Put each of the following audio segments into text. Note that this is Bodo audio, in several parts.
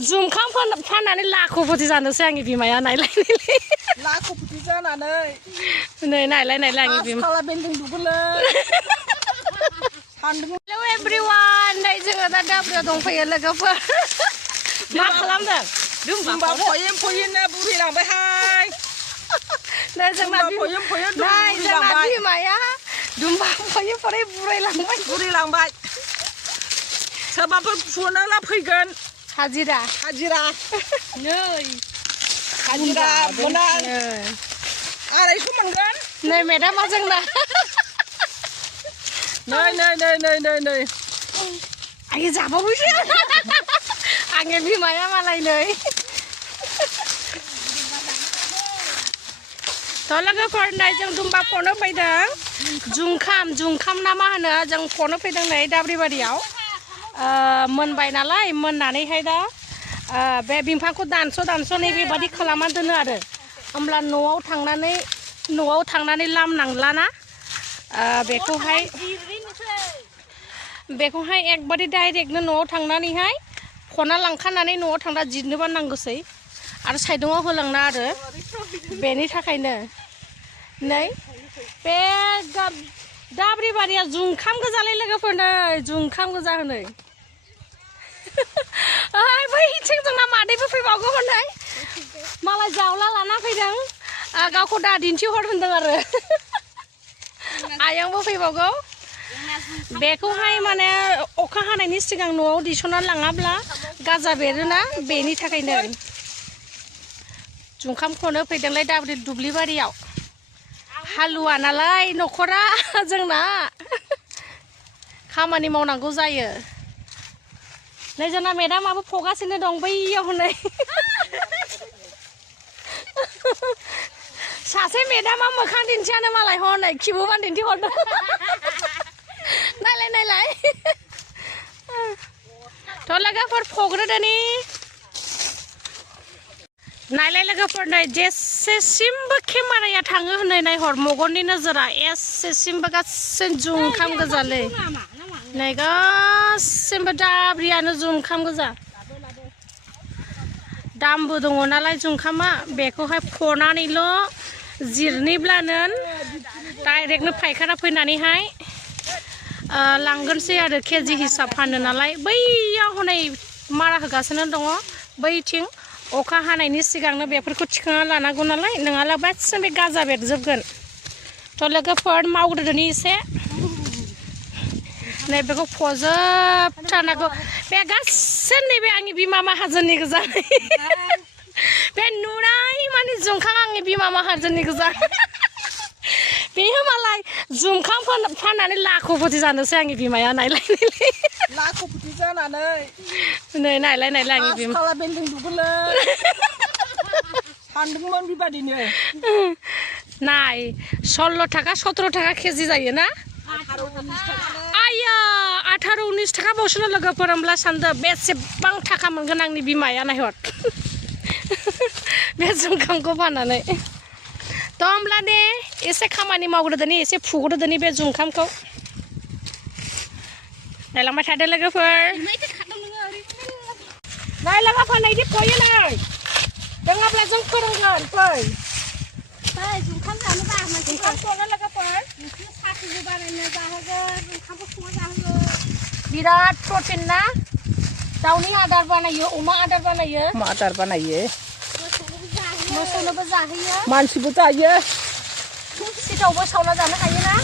जुखाम फाननानै लाख'पति जानोसै आंनि बिमाया नायलाय लाख'पति जानानै नै नायलाय आंनि बिमा खाला बेन्दों दुगोलै हेलौ एभरिवान नै जोङो दा दाब्रियाव दंफैयो लोगोफोर मा खालामदों दुम्बा फैयै बुरैलांबायहाय नै जोंना बिमाया दुम्बा फैयै बुरैलांबाय सोरबाफोर फुनोला फैगोन हाजिरा नै हाजिरा मोना 250 मोनगोन नै मेदामा जोंना नै आइ जाबावैसो आंनि बिमाया मालाय नै थ' लोगोफोर नै जों दुम्बा फनो फैदों जुंखाम ना मा होनो जों फनो फैदों नै दाब्रिबारियाव मोनबाय नालाय मोननानैहाय दा बे बिफांखौ दानस' बेबादि खालामना दोनो आरो होमब्ला न'आव थांनानै लामनांलाना बेखौहाय एकबारे डाइरेक्टनो न'आव थांनानैहाय फना लांखानानै न'आव थांना जिरनोबा नांगौसै आरो साइडआव होलांना आरो बेनि थाखायनो नै बे दाब्रिबारिया जुंखाम गोजालै लोगोफोर नै जुंखाम गोजा होनै बैथिं जोंना मादैबो फैबावगौ होननाय मालाय जावला लाना फैदों गावखौ दा दिन्थिहर होनदों आरो आयंबो फैबावगौ बेखौहाय माने अखा हानायनि सिगां न'आव दिसननानै लाङाब्ला गाजा बेरोना बेनि थाखायनो जुंखामखौनो फैदोंलाय दाब्रि दुब्लिबारियाव हालुवा नालाय न'खरा जोंना खामानि मावनांगौ जायो नै जोंना मेदामाबो फगासिनो दं बैयाव हनै सासे मेदामा मोखां दिन्थियानो मालाय हनै खिबुबान दिन्थिहरदों नायलाय थ' लोगोफोर फग्रोदोनि नायलाय लोगोफोर नै जेसेसिमबो केमेराया थाङो होनै नायहर मगननि नोजोरा एसेसिमबो गासिबो जुंखाम गोजालै नै गासिबो दाब्रियानो जुंखाम गोजा दामबो दङ नालाय जुंखामा बेखौहाय फनानैल' जिरनोब्लानो डाइरेक्टनो फायखारा फैनानैहाय लांगोनसै आरो केजि हिसाब फानो नालाय बैयाव हनै मारा होगासिनो दङ बैथिं अखा हानायनि सिगांनो बेफोरखौ थिखांना लानांगौ नालाय नङाब्ला गासिबो बे गाजा बेरजोबगोन थ' लोगोफोर मावग्रोदोनि एसे नै बेखौ फजोबथारनांगौ बे गासिबो नैबे आंनि बिमा माहाजोननि गोजा बे नुनाय माने जुंखाम आंनि बिमा माहाजोननि गोजा बेयो मालाय जुंखाम फाननानै लाख'पति जानोसै आंनि बिमाया नायलाय लाख'पति जानानै नै नायलाय आंनि बिमा खाला बेन्दों दुगोलै सानदोंमोन बेबादिनो नाय 16 थाखा 17 थाखा केजि जायो ना आया 18-19 थाखा बावसोनो लोगोफोर होमब्ला सानदो बेसेबां थाखा मोनगोन आंनि बिमाया नायहर बे जुंखामखौ फाननानै थ' होमब्ला दे एसे खामानि मावग्रोदोनि एसे फुग्रोदोनि बे जुंखामखौ नायलांबाय थादो लोगोफोर नै लोगोफोर नैदि फैयो नै रोङाब्ला जों फोरोंगोन फै जुखाम जानोबा जुंखाम संनो लोगोफोर साख्रिबो बानायनो जाहोगोन जुखामबो संना जाहोगोन बिराद प्रटिन ना दाउनि आदार बानायो अमा आदार बानायो मोसौनोबो जाहोयो मानसिबो जायो सिथावबो सावना जानो हायोना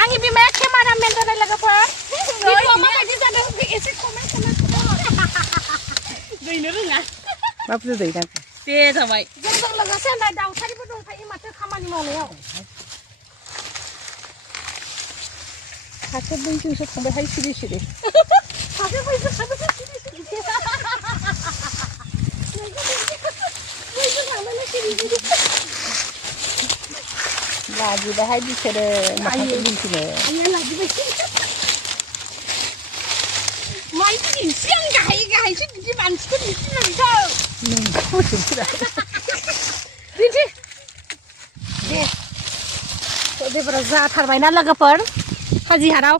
आंनि बिमाया केमेरामेन जानाय लोगोफोर भिडिअ माबायदि जादों एसे कमेन्ट दैनो रोङा माबोरै दैना दे जाबाय जोंजों लोगोसे नै दाउसारिबो दंफायो माथो खामानि मावनायाव सासे बैजोंसो थांबायहाय सिरि सासे बैजों लाजिबायहाय बिसोरो माखासे दिन्थिनो माइदि सिगां गाहायसो बिदि मानसिखौ दिन्थिनांगौ नोंखौ दिन्थिना दिन्थि दे देबरा जाथारबायना लोगोफोर हाजिहाराव